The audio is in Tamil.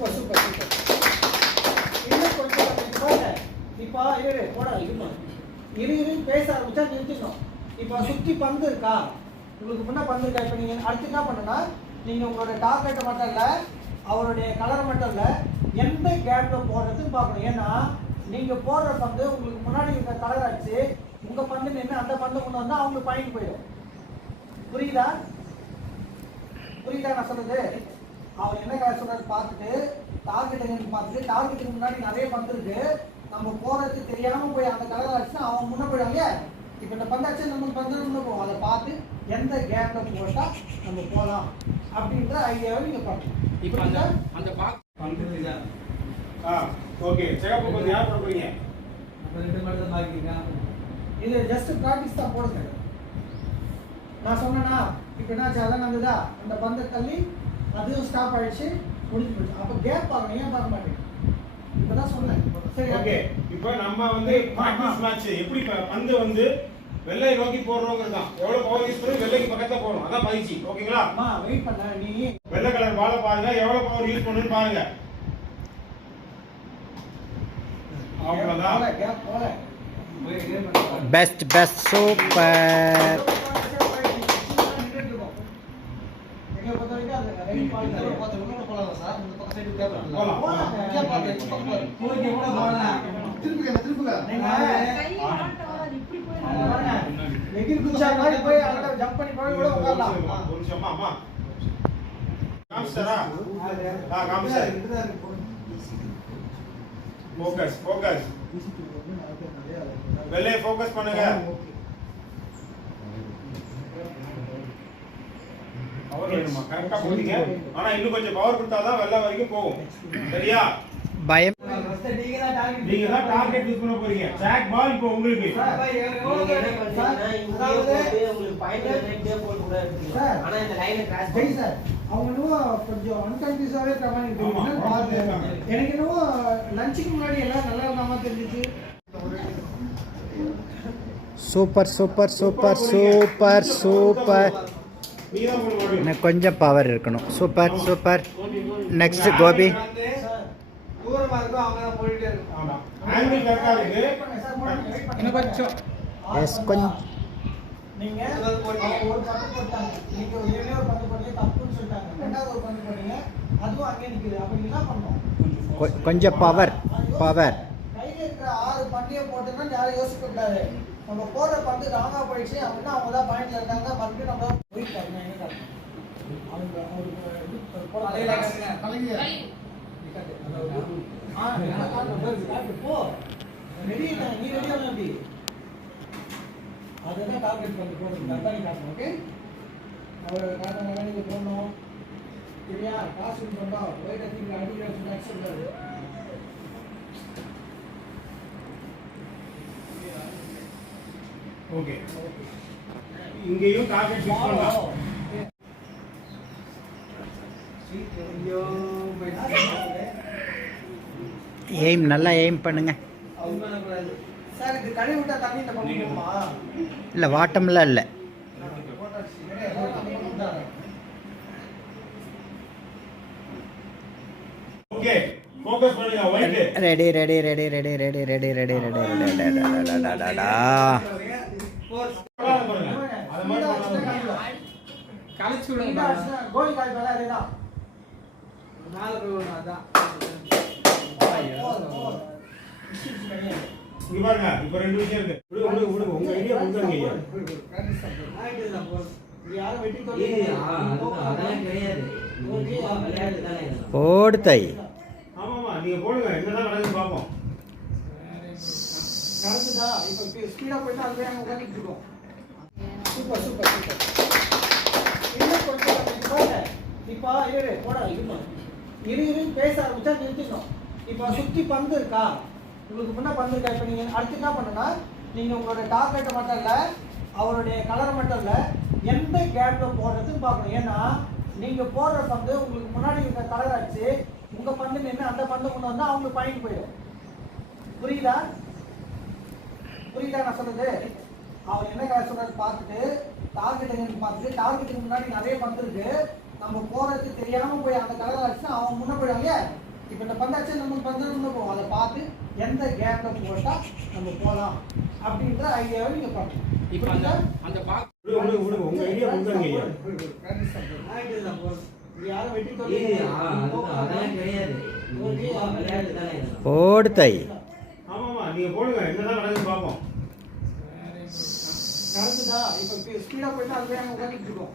Super super super. இன்னும் கொஞ்சம் இப்போ இரு போடா இரு பேச ஆரம்பிச்சா நிறுத்திடணும். இப்போ சுற்றி பந்து இருக்கா, உங்களுக்கு முன்னே பந்து இருக்கா. இப்போ நீங்கள் அடுத்து என்ன பண்ணுன்னா, நீங்கள் உங்களோட டார்கெட்டை மட்டும் இல்லை, அவருடைய கலரை மட்டும் இல்லை, எந்த கேப்பில் போடுறதுன்னு பார்க்கணும். ஏன்னா நீங்கள் போடுற பந்து உங்களுக்கு முன்னாடி இருக்கிற கலர் ஆச்சு, உங்கள் பந்து நின்று அந்த பந்து கொண்டு வந்தால் அவங்களுக்கு பாயிண்ட் போயிடும். புரியுதா புரியுதா நான் சொல்றது? அவர் என்ன கலர் சொல்றது பார்த்துட்டு டார்கெட் பார்த்துட்டு, டார்கெட்டுக்கு முன்னாடி நிறைய பந்து இருக்கு, நம்ம போறது தெரியாம போய் அந்த கலர் ஆச்சுன்னா அவன் முன்ன போயிடுவாங்க. இப்போ இந்த பந்தாச்சு நம்ம பந்து முன்ன போவோம், அதை பார்த்து எந்த கேப்ல போட்டா நம்ம போகலாம் அப்படின்ற ஐடியாவை நீங்க பண்ணணும். இப்போ அந்த ஓகே செகப் கொஞ்சம் யார் போட போறீங்க? நம்ம ரெண்டு மட்டும் தான் பாக்கி இருக்கா. இது ஜஸ்ட் பிராக்டிஸ் தான் போடுங்க. நான் சொன்னேன்னா இப்போ என்ன அதான் நடந்ததா, அந்த பந்தை தள்ளி அதுவும் ஸ்டாப் ஆயிடுச்சு, முடிஞ்சு போச்சு. அப்போ கேப் பார்க்கணும், ஏன் பார்க்க மாட்டேங்க? இப்பதான் சொன்னேன். சரி ஓகே. இப்போ நம்ம வந்து பிராக்டிஸ் மேட்ச் எப்படி பந்து வந்து வெள்ளை நோக்கி போடுறோங்கிறது தான். எவ்வளவு பவர் யூஸ் பண்ணி வெள்ளைக்கு பக்கத்துல போறோம், அதான் பயிற்சி. ஓகேங்களா? அம்மா வெயிட் பண்ண, நீ வெள்ளை கலர் பாலை பாருங்க, எவ்வளவு பவர் யூஸ் பண்ணுன்னு பாருங்க. அவ்வளவுதான். கேப் போல பெஸ்ட் பெஸ்ட் சூப்பர். வெள்ளைய ஃபோக்கஸ் பண்ணுங்க. பவர் வேணுமா? கரெக்டா போடுங்க. ஆனா இன்னும் கொஞ்சம் பவர் கொடுத்தாதான் வெள்ளை வரைக்கும் போகும். சரியா? பயம் நீங்க தான் டார்கெட் யூஸ் பண்ண போறீங்க. ட்ராக் பால் இப்போ உங்களுக்கு. உங்களுக்கு பாயிண்ட் ரைட்டே போல் கூட இருக்கு. ஆனா இந்த லைனை கிராஸ் பண்ணி சார் அவங்க கொஞ்சம் அன்கன்ஃபியூஸாவே கமாண்ட் பண்ணுங்க. பாருங்க, எனக்கு என்னவோ லஞ்சுக்கு முன்னாடி எல்லாம் நல்லா இருந்தாம தெரிஞ்சிச்சு. Super super super super super. இன்னும் கொஞ்சம் பவர் இருக்கணும். Super super. நெக்ஸ்ட் கோபி. தூரமா இருக்கும், அவங்க தான் போயிட்டே இருக்கும். ஆமா, ஆங்கிள் கரெக்ட்டா இருக்கு. இன்னும் கொஞ்சம் எஸ் கொஞ்சம் நீங்க ஒரு பந்து போட்டாங்க, நீங்க ஒரே ஒரு பந்து போட்டீங்க, தப்புன்னு சொல்லிட்டாங்க. ரெண்டாவது ஒரு பந்து போட்டீங்க, அதுவும் அங்கே நிக்குது. அப்ப என்ன பண்ணணும்? கொஞ்சம் பவர் பவர். கையில இருக்கிற 6 பந்தியை போட்டுன்னா யாரும் யோசிக்க கூடாது. நம்ம போடுற பந்து ராங்கா போயிடுச்சு அப்படின்னா அவங்க தான் பாயிண்ட்ல இருக்காங்க. மறுபடியும் நம்ம போயிட்டு அவங்க போ ரெடி, நீ ரெடியா எப்படி அதுதான் டார்கெட் பண்ணி போடுங்க. அதான் நீ காட்டணும். ஓகே, அவர் காரணம் நீங்க போடணும். சரியா? காசு பண்ணா போயிட்டு நீங்க அடிக்கிற நெக்ஸ்ட் சொல்றாரு. ஓகே, இங்கேயும் டார்கெட் ஃபிக்ஸ் பண்ணலாம். எய்ம் நல்லா எய்ம் பண்ணுங்க. சார் இது கழுவி விட்டா தண்ணி இந்த பக்கம் போகுமா? இல்லை வாட்டம்லாம் இல்லை. ஓகே, ஃபோக்கஸ் பண்ணுங்க. White ready ready ready ready ready ready ready ready ready. கழிச்சு விடுங்க. கோலி கால் மேல அதேதான். நாலு போய் அதான். இங்க பாருங்க, இப்போ ரெண்டு விஷயம் இருக்கு. விடுங்க உங்க ஐடியா கொடுங்க. யாரும் வெட்டி சொல்லி அதெல்லாம் கிடையாது. போடு தை. ஆமாமா, நீங்க போடுங்க, என்னதான் நடக்குது பாப்போம். நடந்துதா? இப்போ ஸ்பீடா போயிட்டா அதுவே நம்ம உட்கார்ந்துட்டு இருக்கோம். Super super super. இன்னும் கொஞ்சம் இப்போ இரு போடா இரு பேச ஆரம்பிச்சா நிறுத்திடணும். இப்போ சுற்றி பந்து இருக்கா, உங்களுக்கு முன்னே பந்து இருக்கா. இப்போ நீங்கள் அடுத்து என்ன பண்ணுன்னா, நீங்கள் உங்களோட டார்கெட்டை மட்டும் இல்லை, அவருடைய கலரை மட்டும் இல்லை, எந்த கேப்பில் போடுறதுன்னு பார்க்கணும். ஏன்னா நீங்கள் போடுற பந்து உங்களுக்கு முன்னாடி இருக்கிற கலர் ஆச்சு, உங்கள் பந்து நின்று அந்த பந்து கொண்டு வந்தால் அவங்களுக்கு பாயிண்ட் போயிடும். புரியுதா நான் சொல்றது? அவர் என்ன கலர் சொல்றது பார்த்துட்டு டார்கெட்டுக்கு முன்னாடி நிறைய பந்து இருக்கு, நம்ம போறது தெரியாம போய் அந்த கலர் ஆச்சுன்னா அவன் முன்ன போயிடுவாங்க. இப்போ இந்த பந்தாச்சு நம்ம பந்தம் போவோம், அதை பார்த்து எந்த கேப்பில் போட்டால் நம்ம போகலாம் அப்படின்ற ஐடியாவை நீங்கள் பண்ணணும். இப்போ அந்த பாக்ஸ் விடுங்க உங்க ஐடியா கொடுத்தாங்க ஐயா. யாரும் வெட்டி அதெல்லாம் கிடையாது. விளையாட்டு தானே இதெல்லாம். போடு தை. ஆமாமா நீங்க போடுங்க என்னதான் நடக்குதுன்னு பார்ப்போம். நடக்குதா? இப்போ ஸ்பீடாக போயிட்டு அது வேணும் உட்காந்துட்டு இருக்கோம்.